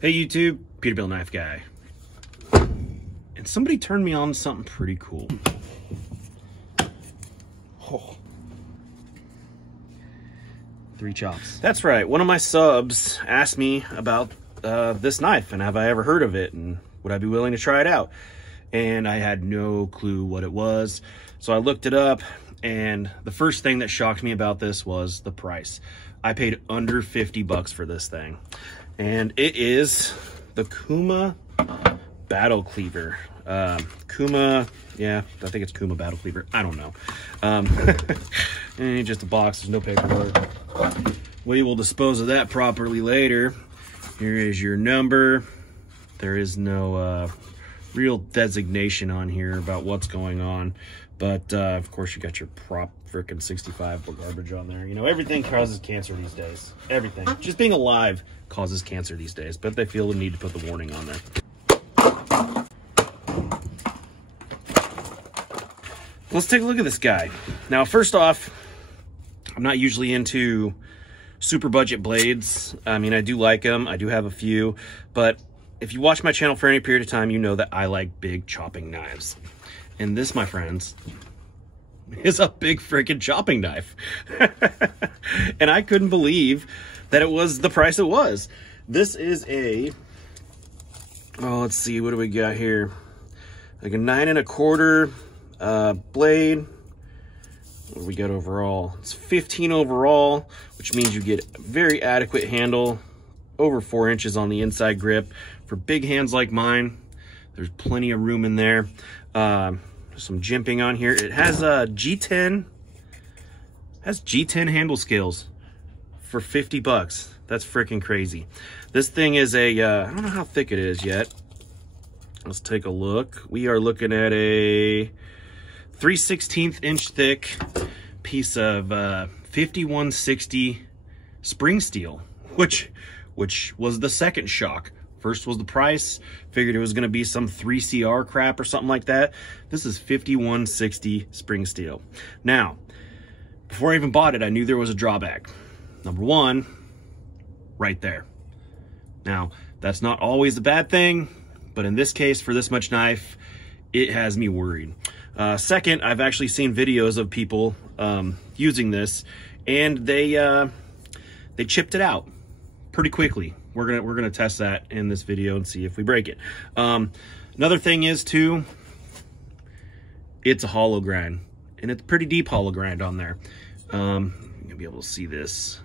Hey YouTube, Peterbilt Knife Guy. And somebody turned me on to something pretty cool. Oh. 3 chops. That's right, one of my subs asked me about this knife and have I ever heard of it and would I be willing to try it out? And I had no clue what it was. So I looked it up, and the first thing that shocked me about this was the price. I paid under 50 bucks for this thing. And it is the CUMA Battle Cleaver. CUMA, yeah, I think it's CUMA Battle Cleaver. I don't know. Just a box, there's no paperwork. We will dispose of that properly later. Here is your number. There is no real designation on here about what's going on. But, of course, you got your prop frickin' 65 garbage on there. You know, everything causes cancer these days. Everything. Just being alive causes cancer these days. But they feel the need to put the warning on there. Let's take a look at this guy. Now, first off, I'm not usually into super budget blades. I mean, I do like them. I do have a few. But if you watch my channel for any period of time, you know that I like big chopping knives. And this, my friends, is a big freaking chopping knife. And I couldn't believe that it was the price it was. This is a, oh, let's see, what do we got here? Like a 9 1/4 blade. What do we got overall? It's 15 overall, which means you get a very adequate handle, over 4 inches on the inside grip. For big hands like mine, there's plenty of room in there. Some jimping on here. It has a G10, handle scales for 50 bucks. That's freaking crazy. This thing is a, I don't know how thick it is yet. Let's take a look. We are looking at a 3/16 inch thick piece of 5160 spring steel, which was the second shock. First was the price. Figured it was going to be some 3CR crap or something like that. This is 5160 spring steel. Now, before I even bought it, I knew there was a drawback. Number one, right there. Now, that's not always a bad thing, but in this case, for this much knife, it has me worried. Second, I've actually seen videos of people using this, and they chipped it out pretty quickly. We're gonna test that in this video and see if we break it. Another thing is too, it's a hollow grind, and it's pretty deep hollow grind on there. You're gonna be able to see this.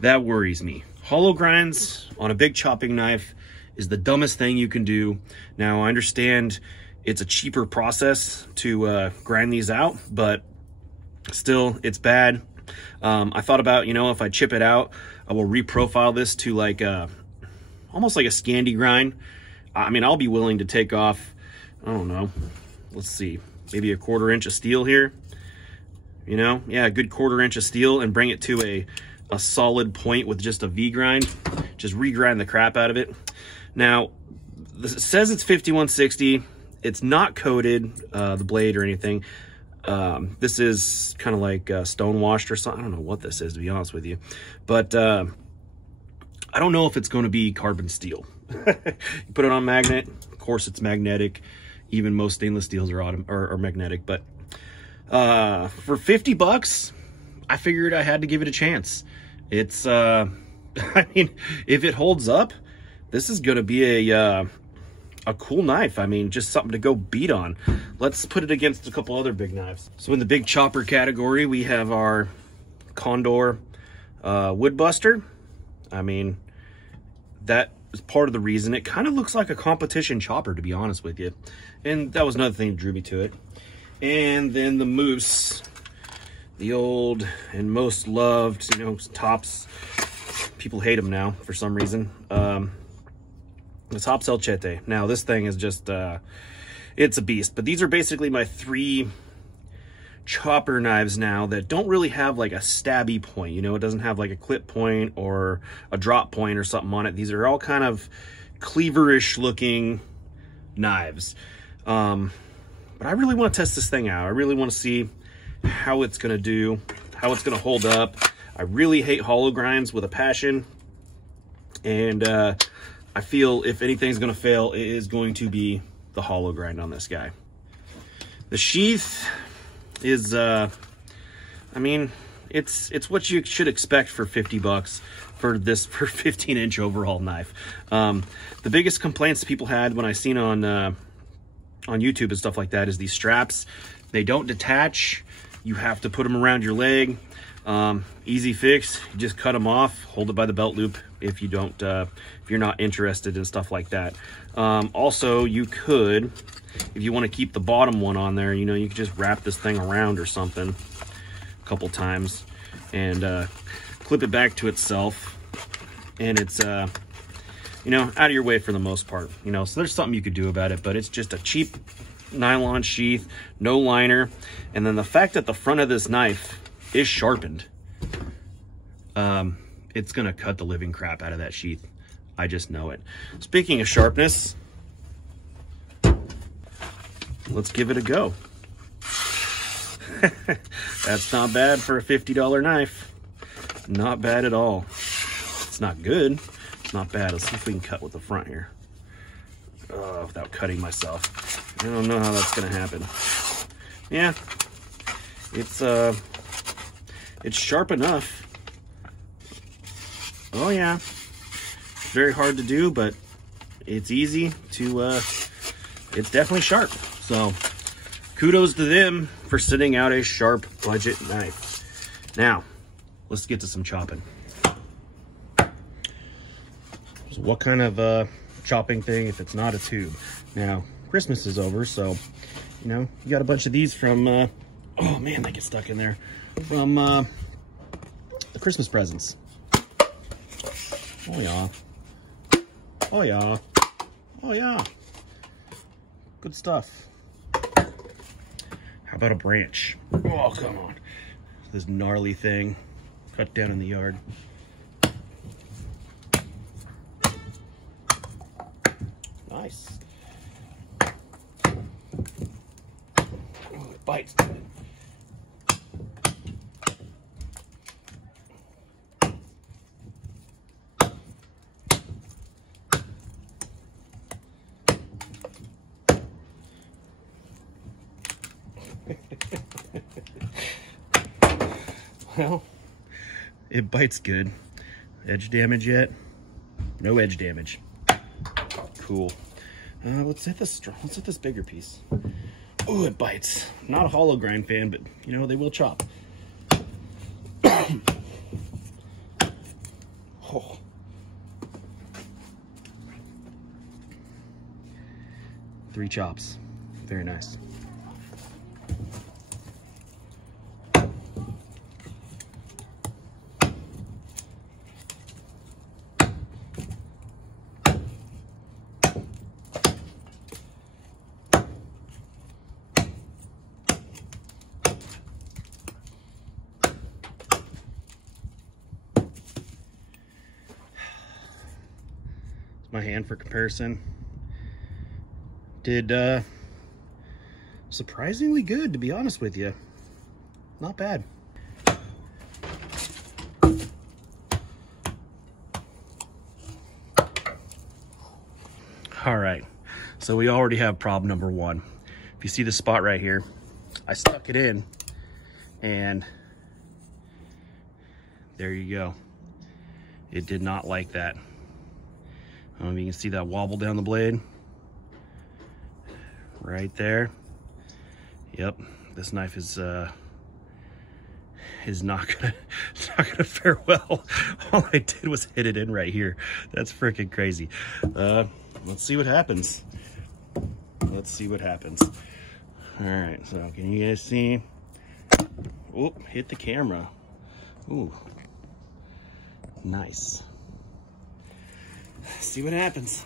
That worries me. Hollow grinds on a big chopping knife is the dumbest thing you can do. Now, I understand it's a cheaper process to grind these out, but still, it's bad. I thought about, you know, if I chip it out, I will reprofile this to like almost like a Scandi grind. I mean, I'll be willing to take off, I don't know, let's see, maybe a 1/4 inch of steel here. You know, yeah, a good 1/4 inch of steel, and bring it to a solid point with just a V grind. Just regrind the crap out of it. Now, it says it's 5160. It's not coated, the blade or anything. This is kind of like stone washed or something. I don't know what this is, to be honest with you, but I don't know if it's going to be carbon steel. You put it on magnet, of course it's magnetic. Even most stainless steels are magnetic, but for 50 bucks, I figured I had to give it a chance. It's I mean, if it holds up, this is going to be a cool knife. I mean, just something to go beat on. Let's put it against a couple other big knives. So in the big chopper category, we have our Condor Wood Buster. I mean, that is part of the reason. It kind of looks like a competition chopper, to be honest with you. And that was another thing that drew me to it. And then the Moose, the old and most loved, you know, tops. People hate them now for some reason. The Top Selchete. Now, this thing is just, it's a beast. But these are basically my 3 chopper knives now that don't really have like a stabby point. You know, it doesn't have like a clip point or a drop point or something on it. These are all kind of cleaver-ish looking knives. But I really want to test this thing out. I really want to see how it's going to do, how it's going to hold up. I really hate hollow grinds with a passion. And I feel if anything's gonna fail, it is going to be the hollow grind on this guy. The sheath is, I mean, it's what you should expect for 50 bucks for 15-inch overall knife. The biggest complaints people had when I seen on YouTube and stuff like that is these straps. They don't detach. You have to put them around your leg. Easy fix, you just cut them off, hold it by the belt loop if you don't, if you're not interested in stuff like that. Also, you could, if you want to keep the bottom one on there, you know, you could just wrap this thing around or something a couple times and clip it back to itself, and it's you know, out of your way for the most part, you know. So there's something you could do about it, but it's just a cheap nylon sheath, no liner. And then the fact that the front of this knife is sharpened, it's gonna cut the living crap out of that sheath. I just know it. Speaking of sharpness, let's give it a go. That's not bad for a $50 knife. Not bad at all. It's not good. It's not bad. Let's see if we can cut with the front here. Without cutting myself. I don't know how that's gonna happen. Yeah, it's sharp enough. Oh yeah, it's very hard to do, but it's easy to, it's definitely sharp. So kudos to them for sending out a sharp budget knife. Now, let's get to some chopping. So what kind of chopping thing if it's not a tube? Now, Christmas is over, so, you know, you got a bunch of these from, oh man, they get stuck in there. From the Christmas presents. Oh yeah. Oh yeah. Oh yeah. Good stuff. How about a branch? Oh, come on. This gnarly thing cut down in the yard. Nice. Oh, it bites. Well, it bites good. Edge damage yet? No edge damage. Cool. Let's hit this bigger piece. Oh, it bites. Not a hollow grind fan, but you know, they will chop. Oh. Three chops. Very nice. My hand for comparison did surprisingly good, to be honest with you. Not bad. All right, so we already have problem number one. If you see the spot right here, I stuck it in and there you go. It did not like that. You can see that wobble down the blade right there. Yep, this knife is not gonna fare well. All I did was hit it in right here. That's freaking crazy. Let's see what happens. Let's see what happens. All right, so can you guys see? Oh, hit the camera. Ooh, nice. See what happens.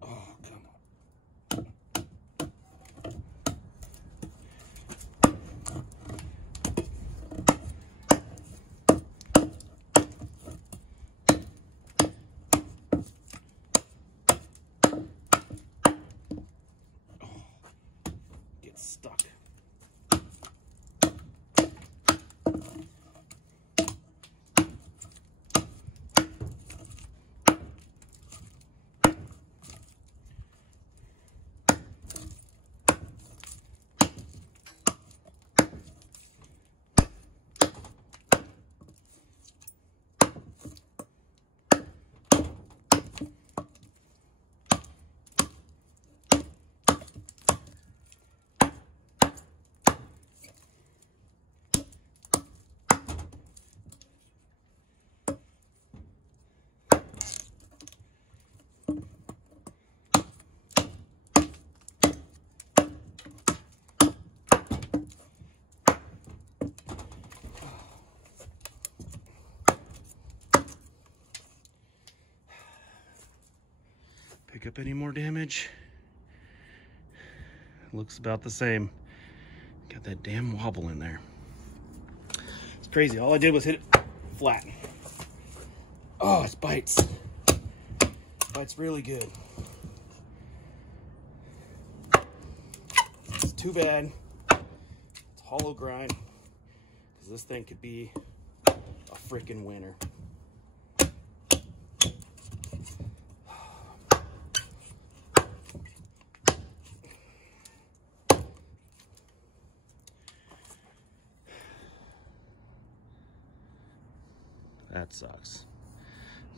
Oh, come on. Oh, gets stuck. up any more damage. Looks about the same. Got that damn wobble in there. It's crazy. All I did was hit it flat. Oh, it bites. Bites really good. It's too bad. It's hollow grind, because this thing could be a freaking winner. That sucks,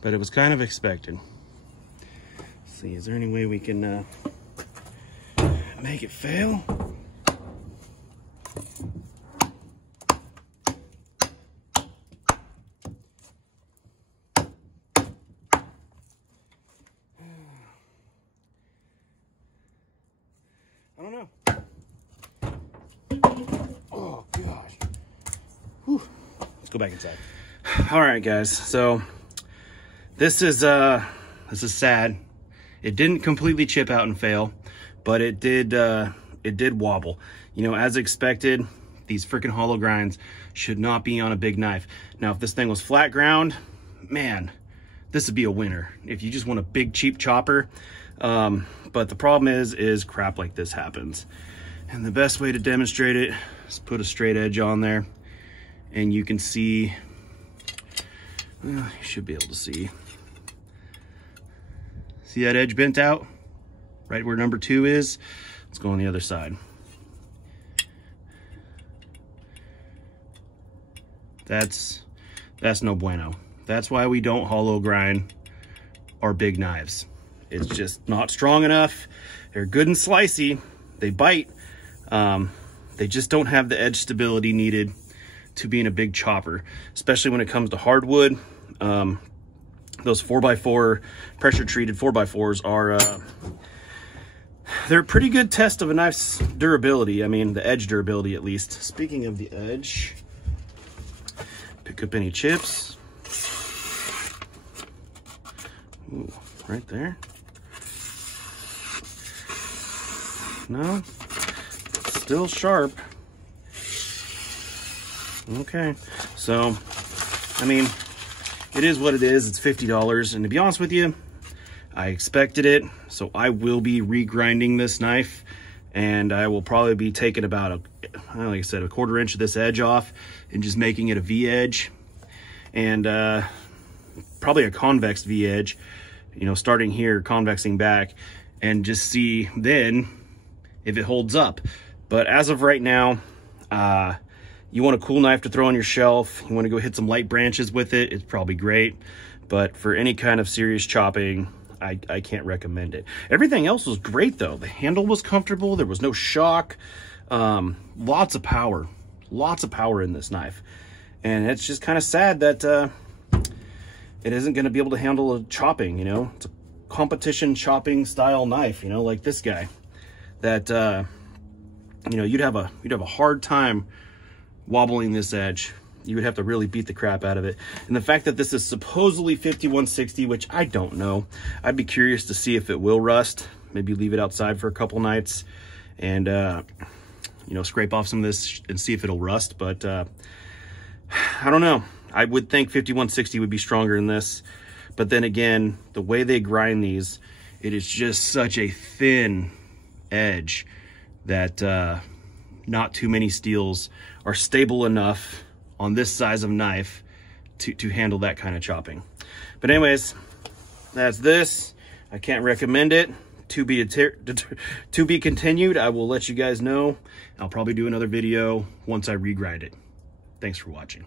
but it was kind of expected. Let's see, is there any way we can make it fail? I don't know. Oh gosh. Whew. Let's go back inside. All right, guys. So this is sad. It didn't completely chip out and fail, but it did wobble. You know, as expected, these freaking hollow grinds should not be on a big knife. Now, if this thing was flat ground, man, this would be a winner. If you just want a big cheap chopper, but the problem is crap like this happens. And the best way to demonstrate it is put a straight edge on there, and you can see. Well, you should be able to see. See that edge bent out? Right where number 2 is? Let's go on the other side. That's no bueno. That's why we don't hollow grind our big knives. It's just not strong enough. They're good and slicey. They bite. They just don't have the edge stability needed to be in a big chopper, especially when it comes to hardwood. Those 4x4 pressure treated 4x4s are they're a pretty good test of a knife's durability. I mean, the edge durability at least. Speaking of the edge, pick up any chips. Ooh, right there. No, still sharp. Okay, so I mean, it is what it is. It's $50, and to be honest with you, I expected it, so I will be regrinding this knife, and I will probably be taking about like I said, a 1/4 inch of this edge off and just making it a V edge, and probably a convex V edge, you know, starting here, convexing back, and just see then if it holds up. But as of right now, you want a cool knife to throw on your shelf, you want to go hit some light branches with it, it's probably great. But for any kind of serious chopping, I can't recommend it. Everything else was great though. The handle was comfortable, there was no shock, lots of power in this knife. And it's just kind of sad that it isn't going to be able to handle a chopping, you know. It's a competition chopping style knife, you know, like this guy. That you know, you'd have a hard time wobbling this edge. You would have to really beat the crap out of it. And the fact that this is supposedly 5160, which I don't know, I'd be curious to see if it will rust. Maybe leave it outside for a couple nights and you know, scrape off some of this and see if it'll rust. But I don't know. I would think 5160 would be stronger than this, but then again, the way they grind these, it is just such a thin edge that not too many steels are stable enough on this size of knife to handle that kind of chopping. But anyways, that's this. I can't recommend it. To be continued. I will let you guys know. I'll probably do another video once I regrind it. Thanks for watching.